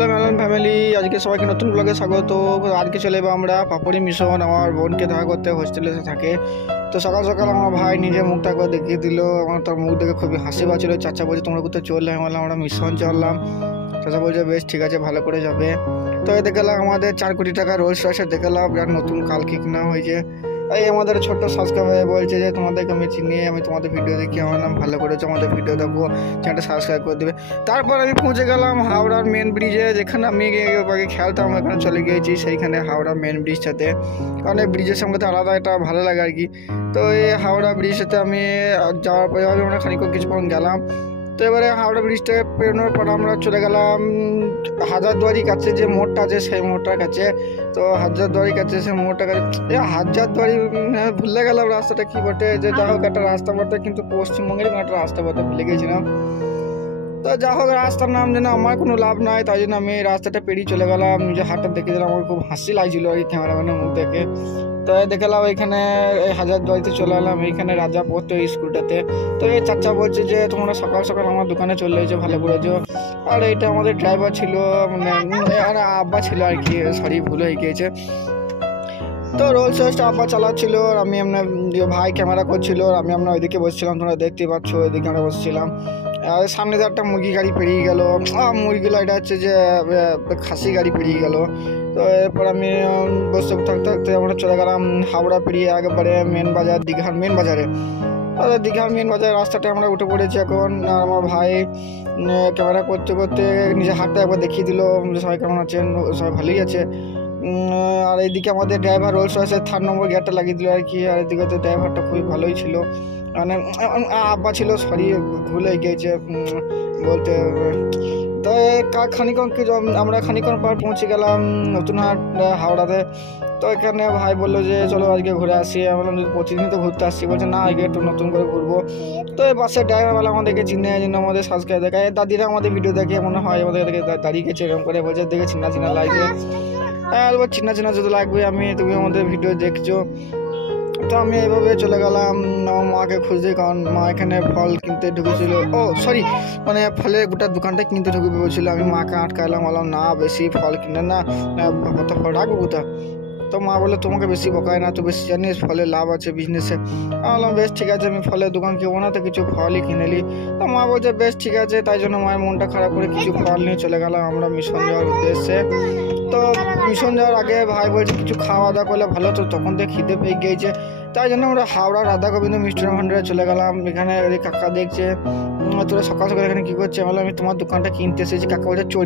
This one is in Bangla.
হ্যালো মেলন ফ্যামিলি, আজকে সবাইকে নতুন ব্লগে স্বাগত। আজকে চলে যাবো আমরা পাপড়ি মিশন। আমার বোনকে দেখা করতে হোস্টেলে থাকে। তো সকাল সকাল আমার ভাই নিজে মুখটা করে দেখিয়ে দিল। আমার তার মুখ দেখে খুবই হাসি পাচ্ছিল। চাচা বলছে তোমরা কোথাও চললে? আমি বললাম আমরা মিশন চললাম। চাচা বলছে বেশ ঠিক আছে, ভালো করে যাবে। তো এই দেখলাম আমাদের 4 কোটি টাকা রোলস রয়েছে, দেখলাম বিরাট নতুন কালকে কিনা হয়েছে। এই আমাদের ছোট্ট সাবস্ক্রাইবার বলছে যে তোমাদেরকে আমি চিনি, আমি তোমাদের ভিডিও দেখি, আমার নাম ভালো করেছো, আমাদের ভিডিও দেখবো, চ্যানেলটা সাবস্ক্রাইব করে দেবে। তারপর আমি পৌঁছে গেলাম হাওড়ার মেন ব্রিজে, যেখানে আমি আগে খেলতাম ওখানে চলে গিয়েছি, সেইখানে হাওড়া মেন ব্রিজটাতে। কারণ এই ব্রিজের সঙ্গে তো আলাদা একটা ভালো লাগে আর কি। তো এই হাওড়া ব্রিজটাতে আমি যাওয়ার পরে আমরা খানিক কিছুক্ষণ গেলাম। তো এবারে হাওড়া ব্রিজটা পেরোনোর পর আমরা চলে গেলাম হাজারদুয়ারির কাছে, যে মোড়টা আছে সেই মোড়টার কাছে। তো হাজারদুয়ারির কাছে সেই মোড়টার কাছে হাজারদুয়ারি ভুলে গেলাম রাস্তাটা কি বটে, যে যা হোক একটা রাস্তা বটে, কিন্তু পশ্চিমবঙ্গের একটা রাস্তা বটে ভুলে গেছিলাম। তো যা হোক রাস্তার নাম যেন আমার কোনো লাভ নাই, তাই জন্য আমি রাস্তাটা পেরিয়ে চলে গেলাম। নিজের হাতটা দেখে দিলাম, আমার খুব হাসি লাগছিল আর কি ক্যামেরাম্যানের মুখ দেখে। তো দেখলাম এখানে এই হাজারদুয়ারিতে চলে এলাম, এইখানে রাজা পড়তো এই স্কুলটাতে। তো এই চাচা বলছে যে তোমরা সকাল সকাল আমার দোকানে চলে এসেছো, ভালো করেছো। আর এইটা আমাদের ড্রাইভার ছিল, মানে আর আব্বা ছিল আর কি, সরি ভুল হয়ে গিয়েছে। তো রোল সয়েসটা আব্বা চালাচ্ছিল, আর আমি আপনার ভাই ক্যামেরা করছিল, আর আমি আপনার ওইদিকে বসছিলাম, তোমরা দেখতে পাচ্ছ ওইদিকে আমরা বসছিলাম। আর সামনে তো একটা মুরগি গাড়ি পেরিয়ে গেল, মুরগিগুলো এটা হচ্ছে যে খাসি গাড়ি পেরিয়ে গেল। তো এরপর আমি বসে থাকতে থাকতে আমরা চলে গেলাম হাওড়া পেরিয়ে একেবারে মেন বাজার, দীঘার মেন বাজারে। দীঘার মেন বাজার রাস্তাটা আমরা উঠে পড়েছি এখন। আর আমার ভাই ক্যামেরা করতে করতে নিজের হাতটা একবার দেখিয়ে দিল, সবাই কেমন আছেন, সবাই ভালোই আছে। আর এইদিকে আমাদের ড্রাইভার রোলস রয়েসের 3 নম্বর গিয়ারটা লাগিয়ে দিল আর কি। আর এদিকে তো ড্রাইভারটা খুবই ভালোই ছিল, মানে আব্বা ছিল, সরি ভুলে গিয়েছে বলতে। তো আমরা খানিকক্ষণ পর পৌঁছে গেলাম নতুনহাট হাওড়াতে। তো এখানে ভাই বললো যে চলো আজকে ঘুরে আসি। আমি বললাম যদি প্রতিদিন তো ঘুরতে আসছি, বলছে না আজকে একটু নতুন করে ঘুরবো। তো এই বাসের ড্রাইভারওয়ালা আমাদেরকে চিনে, জন্য আমাদের সাবস্ক্রাইব দেখায়, দাদিরা আমাদের ভিডিও দেখে মনে হয় আমাদের দাঁড়িয়ে গেছে এরকম করে, বলছে দেখে চিনা চিনা লাগছে। চিনা চিনা যদি লাগবে, তুমি আমাদের ভিডিও দেখছো। তো আমি এইভাবে চলে গেলাম আমার মাকে খুঁজতে, কারণ মা এখানে ফল কিনতে ঢুকেছিল, সরি মানে ফলের গোটা দোকানটা কিনতে ঢুকে বলছিল। আমি মাকে আটকালাম, বললাম না বেশি ফল কিনে না, কত ফল রাখবো কোথা। তো মা বলে তোমাকে বেশি বকায় না, তো বেশি জানিস ফলের লাভ আছে বিজনেসে। আমি বললাম বেশ ঠিক আছে, আমি ফলের দোকান কিনবো না, তো কিছু ফলই কিনে নিই। তো মা বলছে বেশ ঠিক আছে, তাই জন্য মায়ের মনটা খারাপ করে কিছু ফল নিয়ে চলে গেলাম আমরা মিশন যাওয়ার উদ্দেশ্যে। তো মিশন যাওয়ার আগে ভাই বলছে কিছু খাওয়া দাওয়া করলে ভালো, তো তখন থেকে খিদে পেয়ে গিয়েছে, তাই জন্য আমরা হাওড়া রাধা গোবিন্দ মিষ্টান্ন ভান্ডারে চলে গেলাম। এখানে কাকা দেখছে তোরা সকাল সকাল এখানে কী করছে? আমি তোমার দোকানটা কিনতে এসেছি। কাকা বলছে